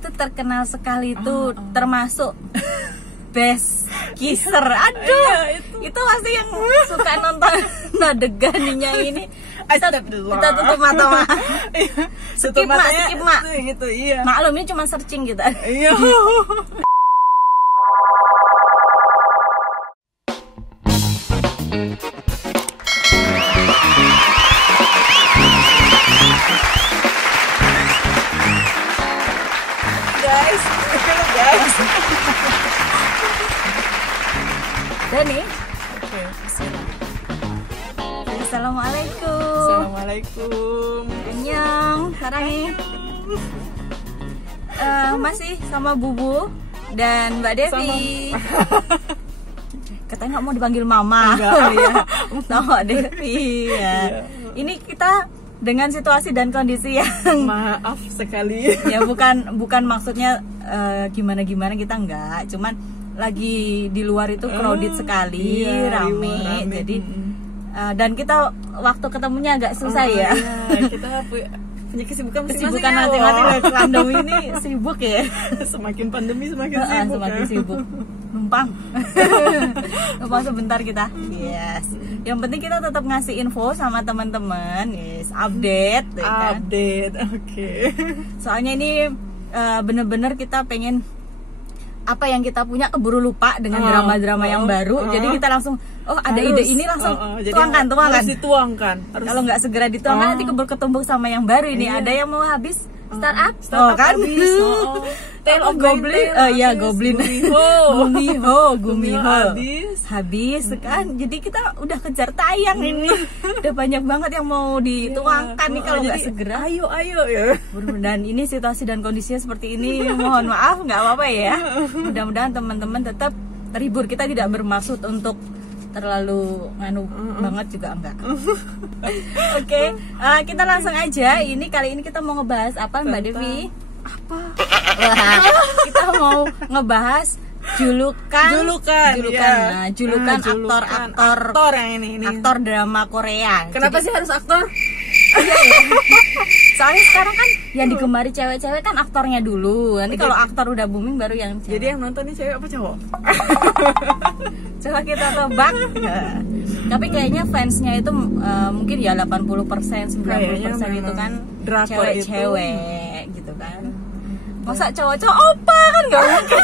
itu terkenal sekali itu termasuk best kisser. Aduh, itu pasti yang suka nonton adegannya ini. Kita tutup mata, Mak. Skip, Mak. Gitu, iya. Maklum ini cuma searching kita. Iya. Guys. Dani. Oke, bismillah. Assalamualaikum. Assalamualaikum. Annyeong, sarangi. Masih sama Bubu dan Mbak Devi. Katanya nggak mau dipanggil Mama. Ya. Sama Devi. Ya. Ini kita dengan situasi dan kondisi yang maaf sekali. Ya bukan maksudnya gimana kita enggak, cuman lagi di luar itu crowded sekali, rame. Jadi dan kita waktu ketemunya agak susah ya. Iya, kita punya kesibukan masing-masing. Pandemi ini sibuk ya. Semakin pandemi semakin sibuk. Numpang sebentar kita. Yes. Yang penting kita tetap ngasih info sama teman-teman. Yes, update. Oke. Soalnya ini bener-bener kita pengen apa yang kita punya keburu lupa dengan drama-drama yang baru. Jadi kita langsung ada ide ini langsung tuangkan. Harus dituangkan. Kalau nggak segera dituangkan nanti keburu ketumbuk sama yang baru ini. Ada yang mau habis startup kan? Tale of Goblin. Goblin. Gumiho. Habis kan. Jadi kita udah kejar tayang ini. Udah banyak banget yang mau dituangkan nih kalau nggak segera. Ayo ya. Dan ini situasi dan kondisinya seperti ini. Mohon maaf, nggak apa-apa ya. Mudah-mudahan teman-teman tetap terhibur. Kita tidak bermaksud untuk terlalu banget juga enggak. Oke, kita langsung aja. Kali ini kita mau ngebahas apa, Mbak Devi? Apa? Kita mau ngebahas julukan aktor yang ini. Aktor drama Korea. Kenapa sih harus aktor? Iya ya. Soalnya sekarang kan yang digemari cewek-cewek kan aktornya dulu. Nanti kalau aktor udah booming baru yang cewek. Jadi yang nonton ini cewek apa cowok? Coba kita tebak. Tapi kayaknya fansnya itu mungkin ya 80%, 90% itu kan cewek-cewek gitu kan. Masa cowok-cowok opa kan nggak mungkin.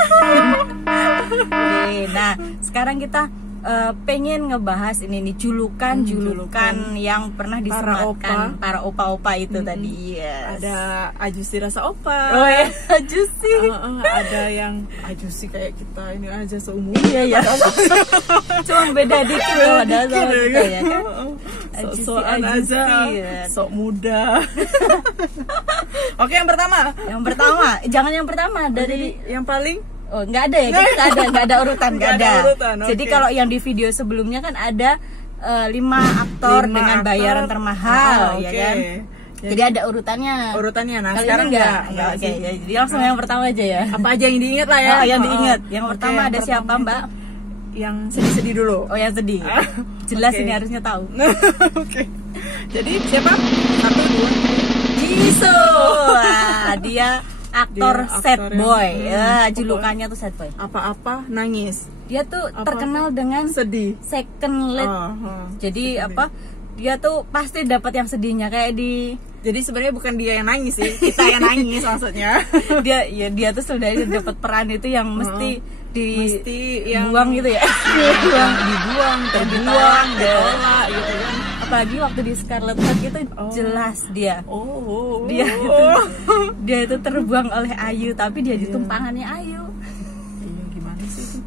Nah, sekarang kita pengen ngebahas ini nih julukan yang pernah disematkan para opa-opa itu tadi. Yes. Ada Ajusi rasa opa. Oh ya, Ajusi. Ada yang Ajusi kayak kita ini aja seumur. Iya. Cuma beda dikit loh ada sama kita ya kan. Sok-sokan aja, sok muda. Oke, yang pertama. Jangan yang pertama dari yang paling. Oh, nggak ada ya, nggak ada urutan, nggak ada. Jadi kalau yang di video sebelumnya kan ada 5 aktor dengan bayaran termahal, ya kan? Jadi ada urutannya. Nah, kali sekarang ini nggak. Oke, jadi langsung yang pertama aja ya. Apa aja yang diingat lah ya? Yang diingat. Yang pertama ada siapa, Mbak? Yang sedih-sedih dulu. Oh, yang sedih. Jelas ini harusnya tahu. Oke. Jadi siapa? 1, 2, 3. Jisoo. Dia aktor sad boy. Julukannya tuh sad boy. Apa-apa nangis. Dia tuh terkenal dengan sedih. Second lead. Jadi sedih. Dia tuh pasti dapat yang sedihnya kayak di. Jadi sebenarnya bukan dia yang nangis sih, kita yang nangis maksudnya. Dia tuh sebenarnya dapat peran itu yang mesti dibuang gitu ya. Dibuang, ditolak gitu kan. Apalagi waktu di Scarlet Heart itu jelas dia. Dia itu terbuang oleh Ayu, tapi dia di tumpangannya Ayu. Iya, gimana sih?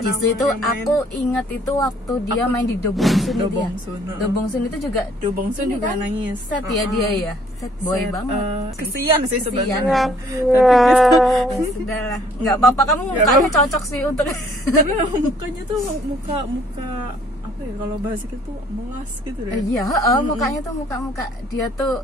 Justru itu aku ingat itu waktu dia main di Do Bong-soon itu ya. Do Bong-soon itu juga juga nangis. Sad ya dia ya. Sad boy banget. Kesian sih sebenarnya. Sudahlah. Enggak apa-apa, kamu mukanya cocok sih untuk. Tapi mukanya tuh muka apa ya, kalau bahasa itu melas gitu deh. Iya, mukanya tuh muka dia tuh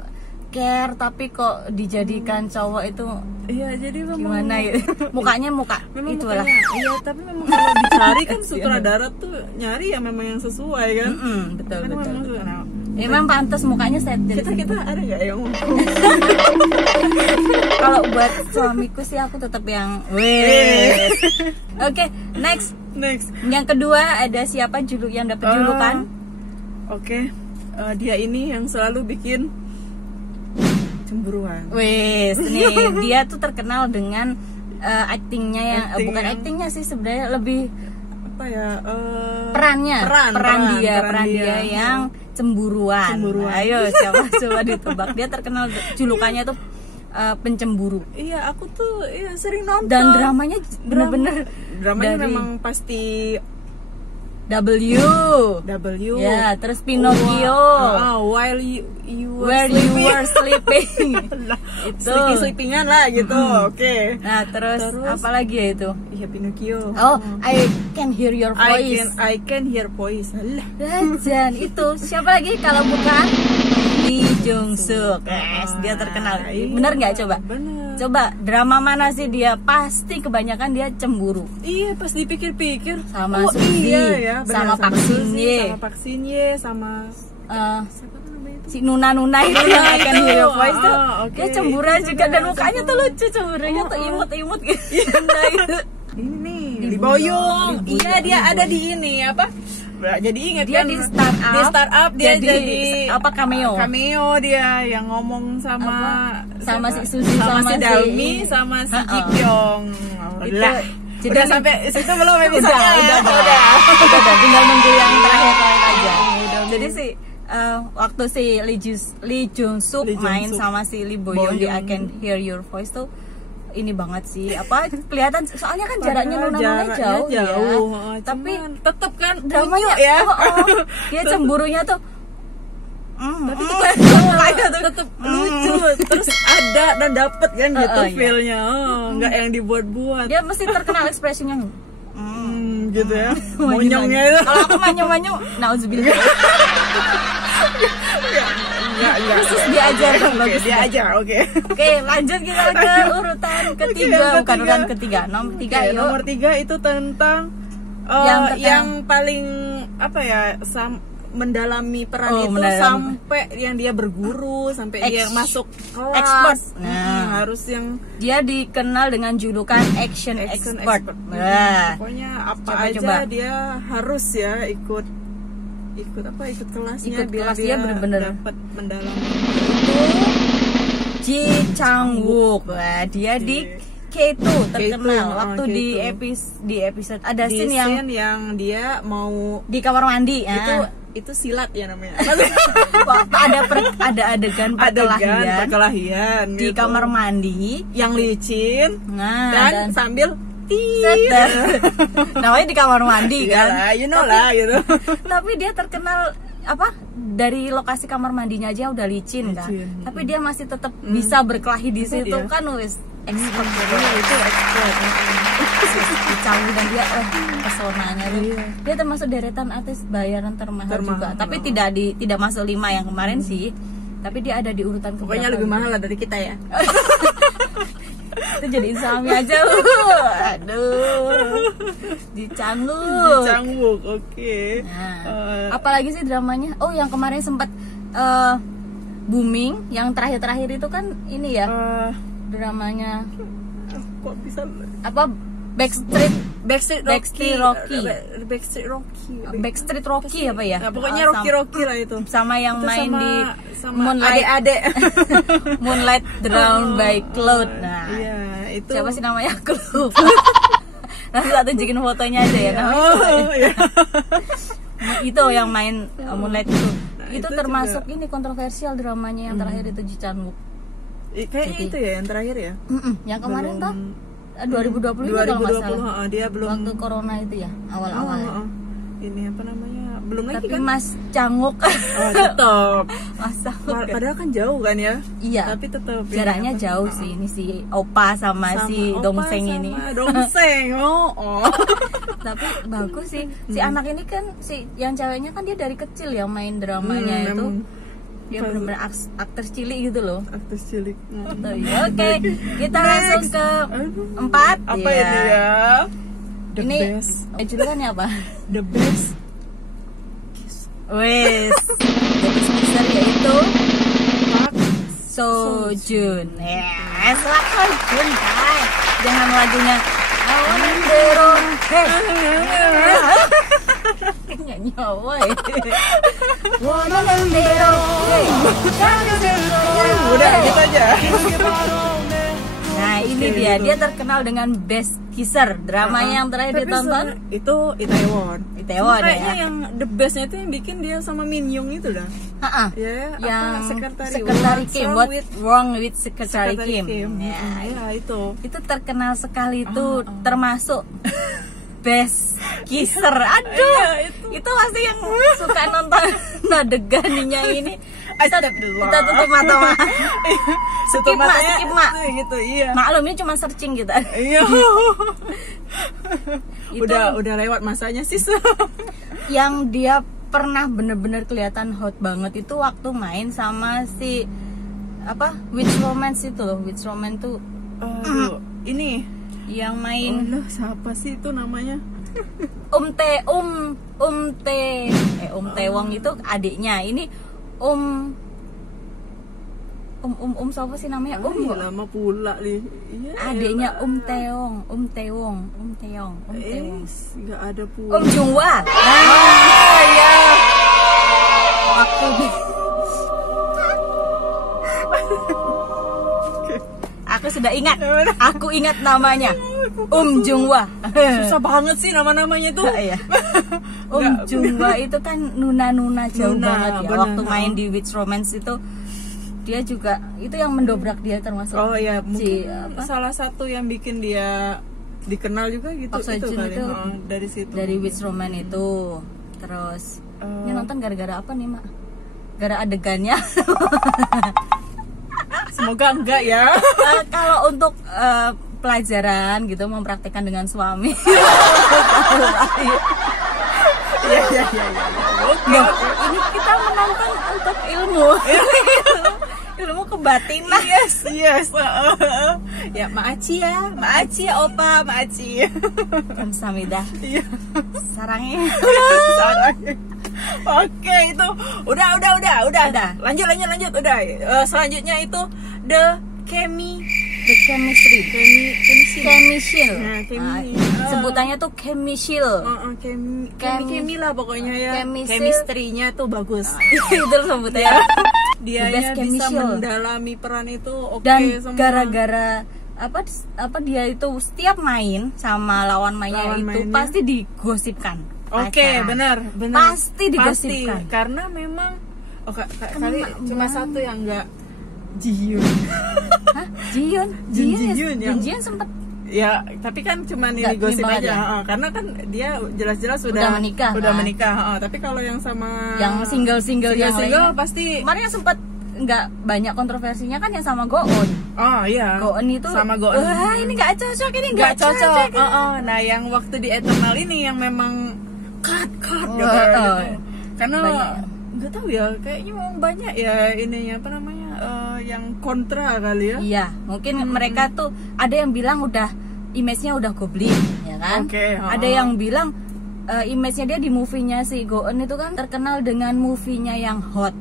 care tapi kok dijadikan cowok itu. Iya, jadi memang gimana ya? Mukanya memang itulah. Iya, tapi memang kalau dicari kan sutradara tuh nyari ya memang yang sesuai kan. Betul. Memang pantas mukanya sad. Kita ada nggak yang Kalau buat suamiku sih aku tetap yang wes. Oke, next. Yang kedua ada siapa yang dapat julukan? Oke. Dia ini yang selalu bikin cemburuan. Wes, nih dia tuh terkenal dengan actingnya yang bukan actingnya sih sebenarnya lebih apa ya? Peran dia yang cemburuan. Ayo siapa coba ditebak. Dia terkenal julukannya tuh pencemburu. Iya, aku tuh sering nonton. Dan dramanya bener-bener dramanya memang pasti W. Ya, terus Pinocchio. While you were sleeping. Itu sleepingan lah gitu. Oke. Nah, terus apa lagi ya itu? Iya, Pinocchio. I can hear your voice. I can hear voice. Dan itu siapa lagi kalau bukan Lee Jung Suk. Dia terkenal. Bener nggak coba? Bener. Coba drama mana sih dia? Pasti kebanyakan dia cemburu. Iya, pas dipikir-pikir sama Suzy, sama Pak Sin Ye, sama siapa namanya itu? Si Nuna itu yang akan Hear Your Voice tuh. Dia cemburu juga dan mukanya tuh lucu, cemburunya tuh imut-imut gitu. Ini nih, Lee Boyong. Iya, dia ada di ini apa? Jadi ingat dia kan di startup dia jadi apa cameo dia yang ngomong sama si Suzy sama si Dalmi sama si Ji Pyong. Udah sampai situ belum episode? Udah tinggal nunggu yang terakhir aja. Jadi sih waktu si Lee Jung Suk main sama si Lee Boyong di I Can Hear Your Voice tuh ini banget sih, apa kelihatan soalnya kan jaraknya Nuna jauh ya, tapi tetep kan dramanya ya. Dia cemburunya tuh tapi tetep lucu, terus ada dan dapet kan gitu feelnya, nggak yang dibuat-buat. Dia mesti terkenal ekspresinya gitu ya, monyongnya itu. Kalau aku manyong nauzubillah. Khusus diajar kan bagus. Oke, lanjut kita ke urutan ketiga. Bukan urutan ketiga, nomor 3 yuk. Nomor 3 itu tentang yang paling apa ya, mendalami peran itu sampai yang dia berguru, sampai dia masuk kelas expert. Harus yang dia dikenal dengan julukan action expert. Pokoknya apa aja dia harus ya ikut kelasnya biar dia benar-benar dapat mendalami. Itu Ji Chang Wook. Dia di K2 terkenal. Waktu di episode ada scene yang dia mau di kamar mandi. Itu silat ya namanya. Waktu ada adegan perkelahian di gitu. Kamar mandi yang licin. Dan sambil namanya di kamar mandi kan, gitu. Tapi dia terkenal apa, dari lokasi kamar mandinya aja udah licin kan, tapi dia masih tetap bisa berkelahi di situ kan, wis expert itu expert. Dicanggung dan dia pesonanya tuh. Dia termasuk deretan artis bayaran termahal juga, tapi tidak masuk 5 yang kemarin sih, tapi dia ada di urutan keberapa. Pokoknya lebih mahal lah dari kita ya. Itu jadi suami aja. Aduh, Dicanggung. Oke. Apalagi sih dramanya? Yang kemarin sempat booming, yang terakhir itu kan ini ya, dramanya kok bisa apa, Backstreet Rocky apa ya? Pokoknya Rocky lah itu. Sama yang main di Moonlight. Moonlight Drowned by Cloud. Nah, itu siapa sih namanya? Aku lupa. Nanti tak tunjukin fotonya aja ya. Itu yang main Moonlight itu termasuk juga. Ini kontroversial dramanya yang terakhir itu Ji Chang Wook. Kayaknya itu ya yang terakhir ya. Yang kemarin tuh 2020 kalau nggak salah. Dia belum waktu corona itu ya, awal-awal. Ini apa namanya? Belum lagi tapi kan? Mas Changwook tetap. Mas Changwook. Padahal kan jauh kan ya? Iya. Tapi tetap jaraknya jauh sih. Ini si Opa sama si Dongseng ini. Dongseng. Tapi bagus sih. Si anak ini kan yang ceweknya kan dia dari kecil ya main dramanya itu. Dia benar-benar aktor cilik gitu loh. Aktor cilik. Oke, kita langsung ke 4. Apa ini ya? The ini best. Julukannya apa? The best. Wes. The best kisser yaitu Sojun. Yes, Pak Sojun, guys. Jangan lagunya Awandero. Nyanyi apa ya? Awandero. Udah gitu aja. Nah, ini dia terkenal dengan Best Kisser. Dramanya yang terakhir ditonton itu Itaewon. Itaewon kayaknya ya. yang the bestnya itu yang bikin dia sama Min Young itu dah. Ya, yang Sekretari Kim, What Wrong with Sekretari Kim. Ya, itu terkenal sekali itu, termasuk Best Kisser. Aduh, itu pasti yang suka nonton adegannya ini. Kita tutup mata, skip mak gitu. Iya, maklum ini cuma searching kita. Iya. udah lewat masanya sih. Yang dia pernah bener-bener kelihatan hot banget itu waktu main sama si Witch Romance itu loh. Witch Romance tuh ini yang main siapa sih itu namanya? Taewong itu adiknya. Ini siapa sih namanya? Lama pula nih. Iya, adiknya Taewong. Nggak ada pula. Jungwa. Ya. Aku sudah ingat. Aku ingat namanya. Jungwa. Susah banget sih nama-namanya tuh. Iya. Jungwa itu kan nuna jauh banget ya. Bener. Waktu main di Witch Romance itu dia juga itu yang mendobrak dia termasuk. Oh ya, mungkin salah satu yang bikin dia dikenal juga gitu. Itu dari situ. Dari Witch Romance itu. Terus ini nonton gara-gara apa nih, Mak? Gara adegannya. Semoga enggak ya. Kalau untuk pelajaran gitu, mempraktekkan dengan suami. Iya. Oke. Ini kita menonton untuk ilmu. Ilmu kebatinan. Yes. Ya, maaci ya opa, maaci. Kamsahamnida. Iya. Sarangnya. Oke, itu udah. Lanjut. Udah. Selanjutnya itu The Chemistry. Sebutannya tuh Chemistry. Chemi lah pokoknya ya. Chemistry-nya tuh bagus. Itu sebutannya. Dia bisa mendalami peran itu dan semua. Gara-gara dia itu setiap main sama lawan mainnya pasti digosipkan. Oke, benar. Pasti digosipkan. Karena memang kali cuma satu yang enggak Jihyun. Hah? Jihyun sempat. Ya, tapi kan cuma ini gosip aja. Karena kan dia jelas-jelas udah menikah. Tapi kalau yang sama yang single yang lain, pasti kemarin yang sempat nggak banyak kontroversinya kan yang sama Go-eun. Oh iya. Go-eun itu sama Go-eun. Wah, ini nggak cocok, nggak cocok. Nah, yang waktu di Eternal ini yang memang cut gitu. Karena nggak tahu ya, kayaknya memang banyak ya ininya yang kontra kali ya. Iya, mungkin mereka tuh ada yang bilang udah image-nya udah goblin, ya kan? Ada yang bilang image-nya dia di movie-nya si Go-eun itu kan terkenal dengan movie-nya yang hot.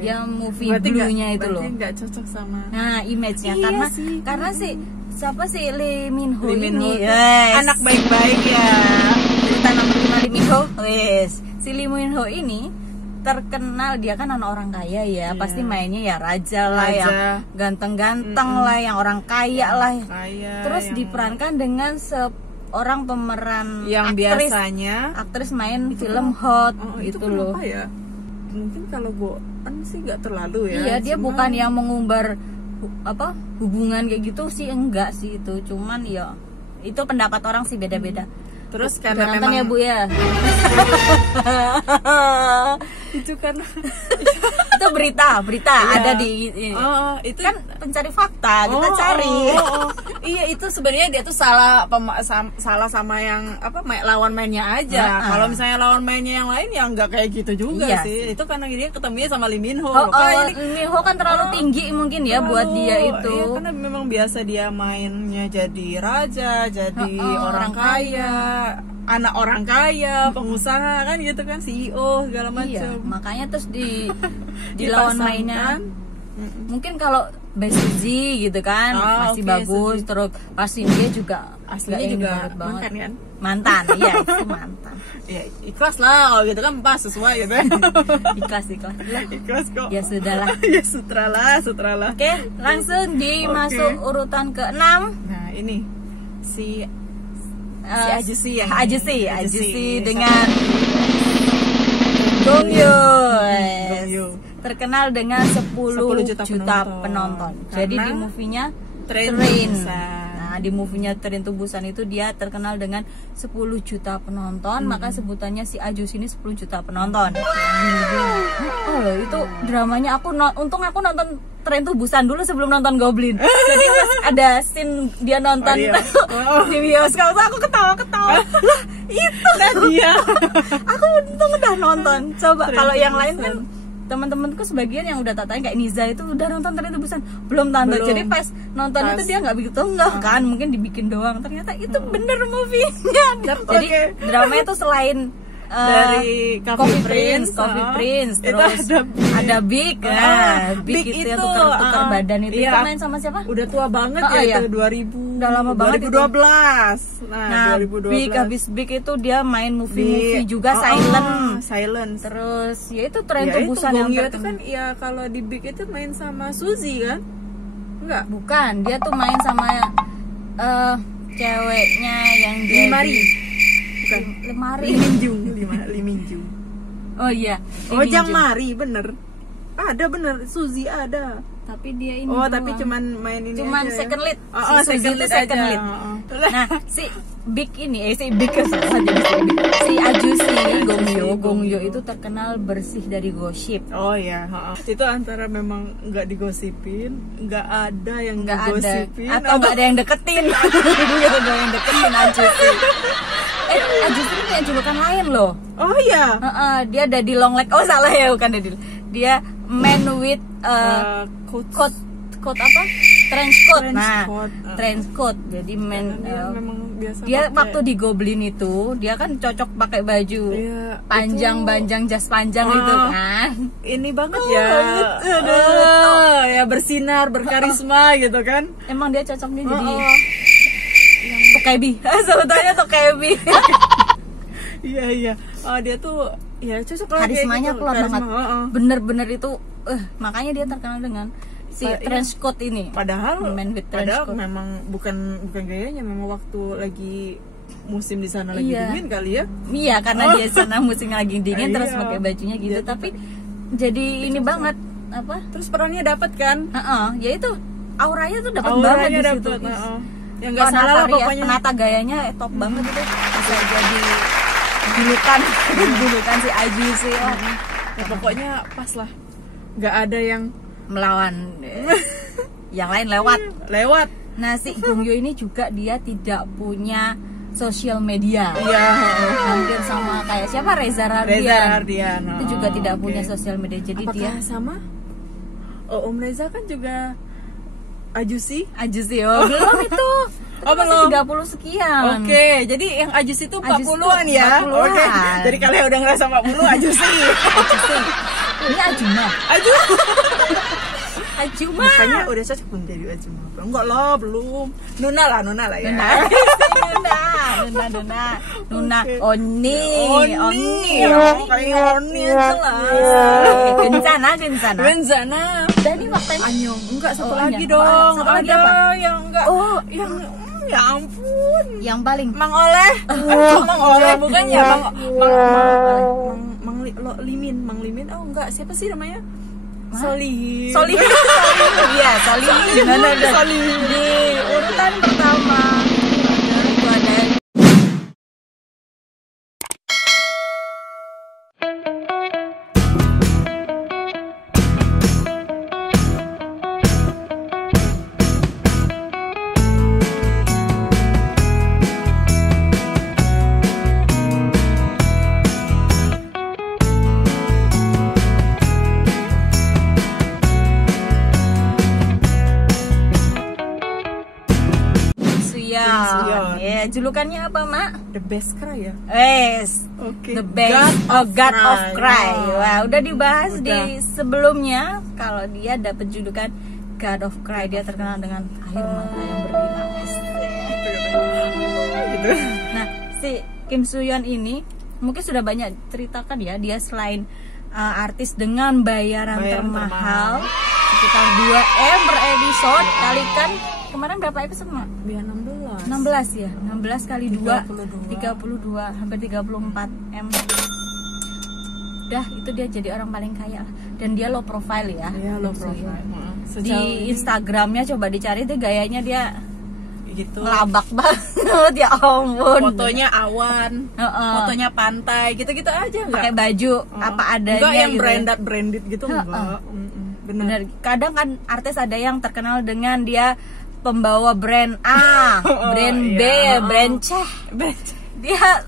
Yang movie Blue-nya itu loh. Berarti nggak cocok sama. Nah, image-nya karena siapa sih Lee Min Ho ini? Anak baik-baik ya. Cerita nomor 5 Lee Min Ho. Si Lee Min Ho ini terkenal, dia kan anak orang kaya ya, pasti mainnya ya raja lah, yang ganteng-ganteng lah, yang orang kaya lah. Terus diperankan dengan seorang pemeran yang aktris main film hot gitu loh. Ya? Mungkin kalau Go-eun sih nggak terlalu ya. Iya, dia bukan yang mengumbar hubungan kayak gitu sih, enggak sih itu. Cuman ya itu pendapat orang sih beda-beda. Terus karena memang ya Bu ya. Itu karena itu berita ada di itu kan pencari fakta, kita cari. Iya, itu sebenarnya dia tuh salah sama yang lawan mainnya aja. Kalau misalnya lawan mainnya yang lain ya nggak kayak gitu juga sih. Itu karena dia ketemunya sama Lee Min Ho. Lee Min Ho kan terlalu tinggi mungkin ya buat dia itu. Iya, karena memang biasa dia mainnya jadi raja, jadi orang kaya, anak orang kaya, pengusaha kan gitu kan, CEO segala macam. Iya, makanya terus di lawan mainnya Mungkin kalau Besuji gitu kan masih oke, bagus. Suji. Terus pasti dia juga Aslinya nggak ini juga banget banget. mantan kan? Mantan, iya itu mantan. Ya ikhlas lah kalau gitu kan pas sesuai gitu. Ikhlas. Ikhlas kok. Ya sudahlah. Ya sutralah. Oke, langsung dimasuk urutan ke-6. Nah, ini si Ajusi ya. Ajusi dengan Gongyo. Gongyo. Terkenal dengan 10 juta penonton. Jadi Karena di movie-nya Train to Train. Busan. Nah, di movie-nya Train to Busan itu dia terkenal dengan 10 juta penonton, maka sebutannya si Ajusi ini 10 juta penonton. Oh, itu dramanya untung aku nonton Train to Busan dulu sebelum nonton Goblin. Jadi pas ada scene dia nonton di bioskop, aku ketawa-ketawa. Lah, itu dia. Aku untung udah nonton. Coba kalau yang lain kan teman-temanku sebagian yang udah tak tanya kayak Niza itu udah nonton Train to Busan belum tante. Jadi pas nonton itu dia nggak begitu kan, mungkin dibikin doang. Ternyata itu bener movie-nya. Jadi dramanya itu selain dari Coffee Prince, terus ada Big, Big itu yang tukar badan itu main sama siapa? Udah tua banget ya itu 2000. Udah lama banget 2012. Nah, 2012. habis Big itu dia main movie juga Silent. Terus ya itu Train to Busan yang itu kan ya kalau di Big itu main sama Suzy kan? Enggak. Bukan, dia tuh main sama ceweknya yang Limari. Bukan. Lemari. Liminjung. Oh iya. Jang Mari bener. Ada bener, Suzy ada. Tapi dia ini tapi cuman main ini cuman aja. second lead. Second lead. Nah, si Big ini si Big si Ajusi Gongyo itu terkenal bersih dari gosip. Oh ya, itu antara memang nggak digosipin, nggak ada yang nggak digosipin, atau nggak ada yang deketin. Nggak ada yang deketin Ajusi. Ajusi ini punya julukan lain loh. Oh iya. Dia ada di long leg. Oh salah ya, bukan dia man with coat apa? Trench coat. Jadi memang biasa dia waktu di Goblin itu dia kan cocok pakai baju panjang jas panjang itu kan. Ini banget ya. Ya bersinar, berkarisma gitu kan. Emang dia cocoknya jadi Tokebi. Sebetulnya Tokebi. Iya. Dia tuh ya cocok lah. Karismanya keluar banget. Bener-bener itu makanya dia terkenal dengan si trench coat ini. Padahal coat. Memang bukan gayanya, memang waktu lagi musim di sana lagi dingin kali ya. Iya, karena dia sana musimnya lagi dingin terus pakai bajunya gitu. Tapi jadi ini banget apa? Terus perannya dapat kan? Ya itu auranya tuh dapat banget di situ. Ya nggak salah lah pokoknya. Penata gayanya top banget itu. Bisa jadi julukan si Ajusi. Ya pokoknya pas lah. Nggak ada yang melawan. Yang lain lewat. Nah, si Gongyo ini juga dia tidak punya sosial media. Iya. Hampir sama kayak siapa Reza Rardian. Itu juga tidak punya sosial media. Jadi apakah dia sama? Om Reza kan juga Ajusi belum itu. Belum 30 sekian. Oke, jadi yang Ajusi itu 40-an ya. 40-an. Oke. Jadi kalian udah ngerasa 40 Ajusi. Ini Ajuma. Makanya udah cocok belum jadi Ajuma. Enggak lah, belum. Nuna lah ya. Nuna. Oni. Kayak Oni lah. Gencana. Dan ini waktunya Anyong. Enggak, satu lagi Anyong. dong. Satu lagi Ada apa? yang enggak. Yang ya ampun. Yang paling Mang Oleh. Mang Oleh bukan ya, Mang Limin. Oh enggak, siapa sih namanya? Solihin. Iya, Solihin. Di urutan pertama itu ada Sooyeon. Ya, julukannya apa, Mak? The best cry ya. Yes. Oke. The best God of Cry. Wah, udah dibahas Udah. di sebelumnya kalau dia dapat julukan God of Cry. Dia terkenal dengan air mata yang berlinang. Gitu. Nah, si Kim Sooyeon ini mungkin sudah banyak ceritakan ya, dia selain artis dengan bayaran termahal sekitar 2M per episode, kalikan kemarin berapa episode, Mak? Biar 16. 16 ya, 16 kali 2 32. 32, hampir 34 M. Udah, itu dia jadi orang paling kaya lah. Dan dia low profile ya. Iya, low Kim profile. Sooyeon. Di Instagramnya coba dicari tuh gayanya dia gitu. ngelabak banget, ya ampun. Fotonya awan, fotonya pantai, gitu-gitu aja pakai enggak? baju apa adanya Enggak yang gitu. branded gitu enggak. Benar. Bener. Kadang kan artis ada yang terkenal dengan dia pembawa brand A, brand B, iya. brand C. Dia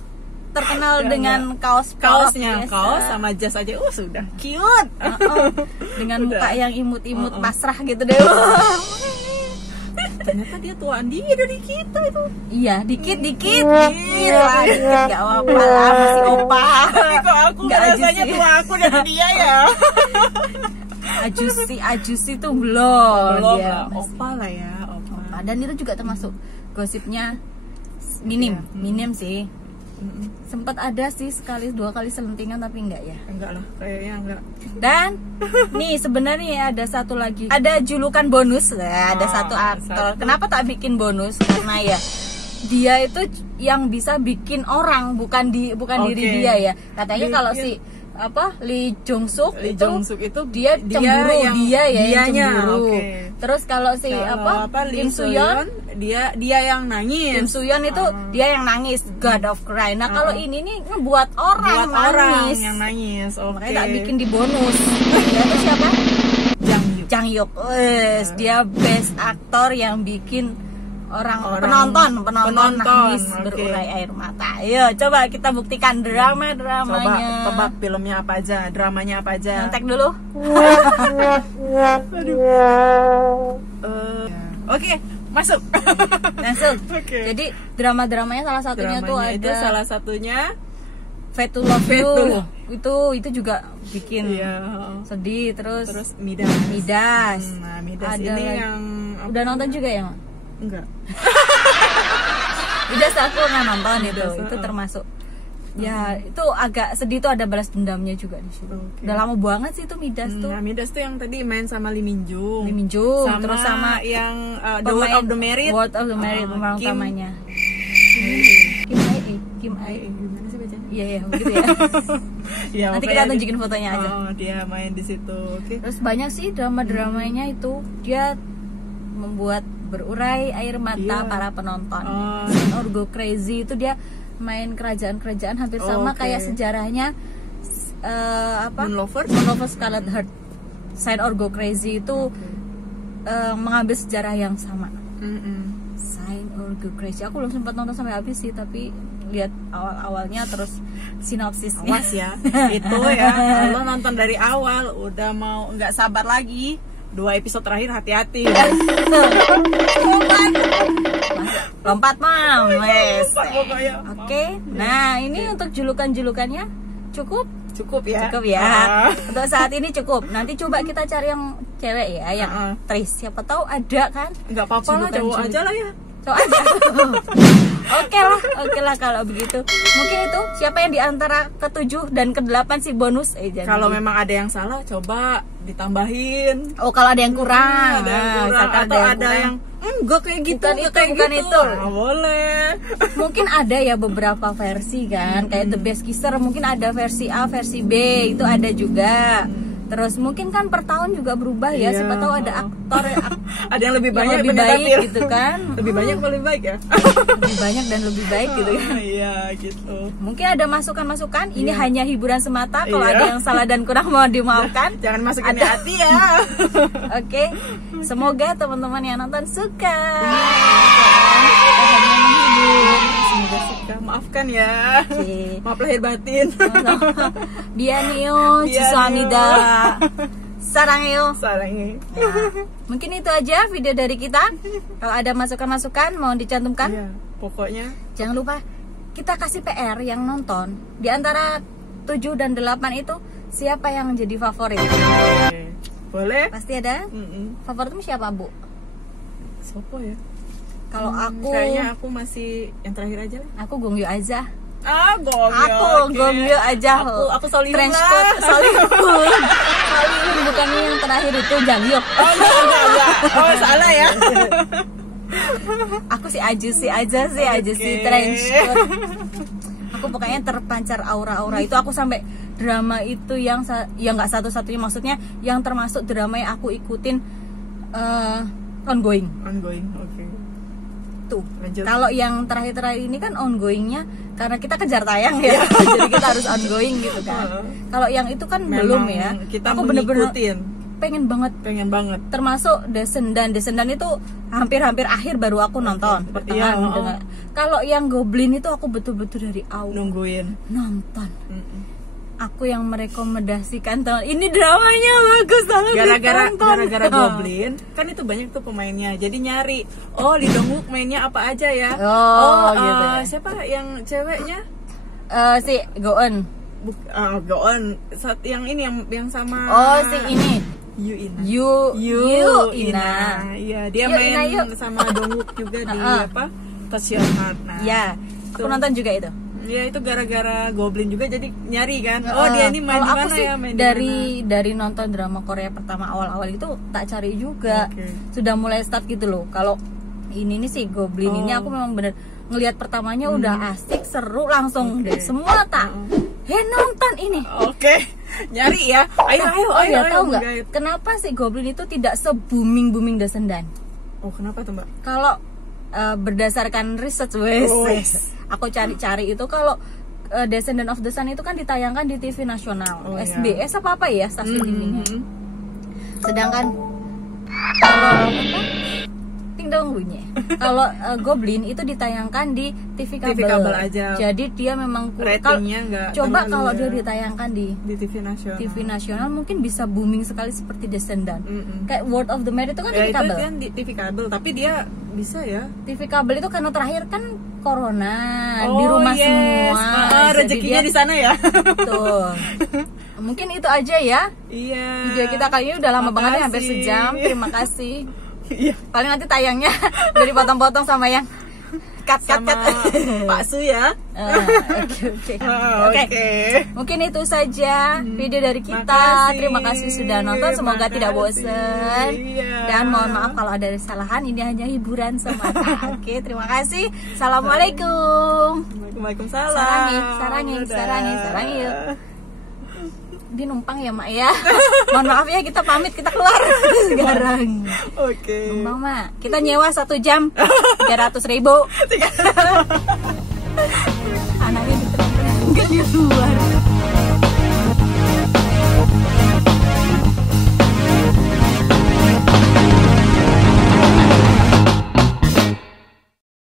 terkenal Ya, dengan kaos kaosnya, biasa. kaos sama jas aja. Sudah cute. Dengan muka yang imut-imut pasrah gitu deh. Ternyata dia tuaan dia dari kita itu. Iya, dikit-dikit lah, dikit gak apa-apa lah, masih opa. Tapi kok aku Nggak rasanya ajusi. tua aku dari dia ya. Ajusi tuh belum Belum dia lah, masih opa lah ya, opa. opa. Dan itu juga termasuk gosipnya minim sih. Sempat ada sih sekali 2 kali selentingan tapi enggak ya. Enggak lah, kayaknya enggak. Dan nih sebenarnya ada satu lagi, ada julukan bonus lah, ada satu aktor. Kenapa tak bikin bonus? Karena ya dia itu yang bisa bikin orang, bukan diri dia ya. Katanya kalau si Lee Jong Suk Lee itu Jong Suk itu dia cemburu, yang dia ya yang dianya, cemburu. oke. Terus kalau si Lee Kim Sooyeon, dia yang nangis. Kim Sooyeon itu dia yang nangis, God of Cry. Nah kalau ini nih ngebuat orang Buat nangis. yang nangis. Oke. Makanya tak bikin di bonus. Dia itu siapa? Jang Hyuk. Dia best aktor yang bikin orang penonton nangis berurai air mata. Ayo coba kita buktikan dramanya. Coba tebak filmnya apa aja, dramanya apa aja. Nyontek dulu. Oke, masuk. Langsung. Oke. Jadi drama-dramanya salah satunya tuh Dramanya itu ada salah satunya Fate to Love Fate You. to Love. Itu juga bikin sedih. Terus Midas. Nah, Midas ada ini lagi. yang Udah nonton juga ya, Mak? enggak. Midas aku nggak nonton itu. Midas, Itu termasuk ya itu agak sedih tuh, ada balas dendamnya juga di situ. Oke. Udah lama banget sih itu Midas tuh. Nah, Midas tuh yang tadi main sama Lee Min Jung. Lee Min Jung, sama terus sama yang The World of the Married. World of the Married pemeran Kim- utamanya. Kim Ae. Gimana sih bacanya? Iya begitu ya. Ya, Nanti pokoknya kita tunjukin fotonya aja. dia main di situ. Oke. Terus banyak sih drama-dramanya itu dia membuat berurai air mata Iya. para penonton. Oh. Orgo Crazy itu dia main kerajaan-kerajaan hampir sama Oke. kayak sejarahnya Moon Lovers? Moon Lovers Scarlet Heart. Saint Orgo Crazy itu mengambil sejarah yang sama. Saint Orgo Crazy. Aku belum sempat nonton sampai habis sih, tapi lihat awal-awalnya terus sinopsisnya. Awas ya, itu ya. Kalau nonton dari awal udah mau nggak sabar lagi. 2 episode terakhir hati-hati. Lompat mam, wes. Pokoknya. Oke. Nah, ini untuk julukan-julukannya cukup ya. Cukup ya. Untuk saat ini cukup. Nanti coba kita cari yang cewek ya, yang aktris. Siapa tahu ada kan? Nggak apa-apa lah, cowok aja lah ya. Cowok aja. Oke lah kalau begitu. Mungkin itu siapa yang di antara ke-7 dan ke-8 si bonus Kalau memang ada yang salah, coba ditambahin. Oh, kalau ada yang kurang. Atau ada yang enggak kayak gitu, bukan itu. Nah, boleh. Mungkin ada ya beberapa versi kan, kayak The Best Kisser mungkin ada versi A, versi B, itu ada juga. Terus mungkin kan per tahun juga berubah ya, Iya. siapa tahu ada aktor Ada yang lebih banyak, lebih baik gitu kan. Lebih banyak apa lebih baik ya? Lebih banyak dan lebih baik gitu kan. Iya, gitu. Mungkin ada masukan-masukan, ini hanya hiburan semata. Kalau Iya. ada yang salah dan kurang mohon dimaafkan. Jangan masukin Ada. hati ya. Oke, semoga teman-teman yang nonton suka. Kita hanya menghibur. Semoga suka. Maafkan ya. Oke. Maaf lahir batin. Bianio, Bianio. Susamida. Sarangeo. Sarangi. Nah, mungkin itu aja video dari kita. Kalau ada masukan-masukan mohon dicantumkan. Iya, pokoknya Jangan lupa kita kasih PR yang nonton. Di antara 7 dan 8 itu siapa yang menjadi favorit? oke. Boleh? Pasti ada. Favoritmu siapa, Bu? Sopo ya? Kalau aku Kayaknya aku masih yang terakhir aja lah. aku Gongyo aja. Gongyo. Aku Gongyo aja. Aku Solihun Trenchcoat lah. Solihun. Solihun bukan yang terakhir itu Jangyuk. Oh enggak. Oh salah ya. Aku si Ajusi aja sih, Ajusi Trenchcoat. Aku pokoknya terpancar aura-aura itu. Aku sampai drama itu yang ya nggak satu-satunya, maksudnya yang termasuk drama yang aku ikutin ongoing. Oke. Tuh. Lanjut. Kalau yang terakhir-terakhir ini kan ongoingnya karena kita kejar tayang ya, jadi kita harus ongoing gitu kan. Kalau yang itu kan belum ya. Kita Aku bener-bener mengikutin. pengen banget. Termasuk Descendant itu hampir-hampir akhir baru aku nonton. Pertengahan Iya, mendengar. Kalau yang Goblin itu aku betul-betul dari awal nungguin. nonton. Aku yang merekomendasikan ini dramanya bagus banget. Gara-gara Goblin kan itu banyak tuh pemainnya, jadi nyari Lee Dong Wook mainnya apa aja ya. Gitu ya. Siapa yang ceweknya? Si Go-eun. Go-eun. Yang ini yang sama Si ini Yu Ina. Iya, dia Yu main Ina, Yu. sama Dong Wook juga di apa? Touch Your Heart. Nah, Ya, aku nonton juga itu. ya itu gara-gara Goblin juga jadi nyari kan. Dia ini main di Kalau aku mana sih ya? Main di mana? dari nonton drama Korea pertama awal-awal itu tak cari juga. Oke. Sudah mulai start gitu loh. Kalau ini nih sih Goblin ini aku memang bener ngelihat pertamanya udah asik, seru langsung deh. Semua tak. Nonton ini. Oke. Nyari ya. Ayo. Tahu nggak? guys. Kenapa sih Goblin itu tidak se-booming Descendant? Kenapa tuh, Mbak? Kalau berdasarkan research aku cari-cari itu kalau Descendant of the Sun itu kan ditayangkan di TV nasional, SBS apa ya stasiun TV-nya. Sedangkan kalau ting dong bunyi. Kalau Goblin itu ditayangkan di TV kabel aja. Jadi dia memang ratingnya nggak coba terlalu kalau ya. dia ditayangkan di TV nasional. mungkin bisa booming sekali seperti Descendant. Kayak World of the Maid itu kan TV kabel. Itu kan di TV kabel, tapi dia bisa ya. TV kabel itu karena terakhir kan corona di rumah semua. Jadi Rezekinya di sana ya. Tuh. Mungkin itu aja ya. Iya. Video kita kali ini udah lama banget, hampir sejam. Terima kasih. Paling nanti tayangnya dari potong-potong sama yang cut. Pak Su ya. Oke. Mungkin itu saja video dari kita. Terima kasih sudah nonton. Semoga tidak bosan. Dan mohon maaf kalau ada kesalahan. Ini hanya hiburan semata. Oke, terima kasih. Assalamualaikum. Waalaikumsalam. Sarangi. Dia numpang ya Mak ya. Mohon maaf ya, kita pamit, kita keluar sekarang. Oke. Numpang Mak. Kita nyewa 1 jam 300.000. Anaknya di luar.